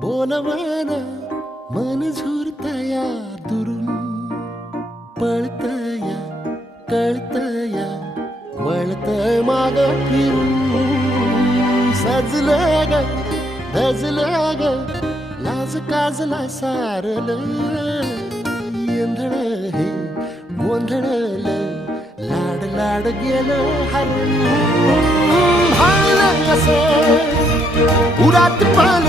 बोलवना मन झुरतया दुरून पळतया कळतया वळतय माग फिरून सजलं ग धजलं ग लाज काजला सारल येंधळ हे गोंधळल लाड लाड गेलं हरून हायला कसं उरात पाल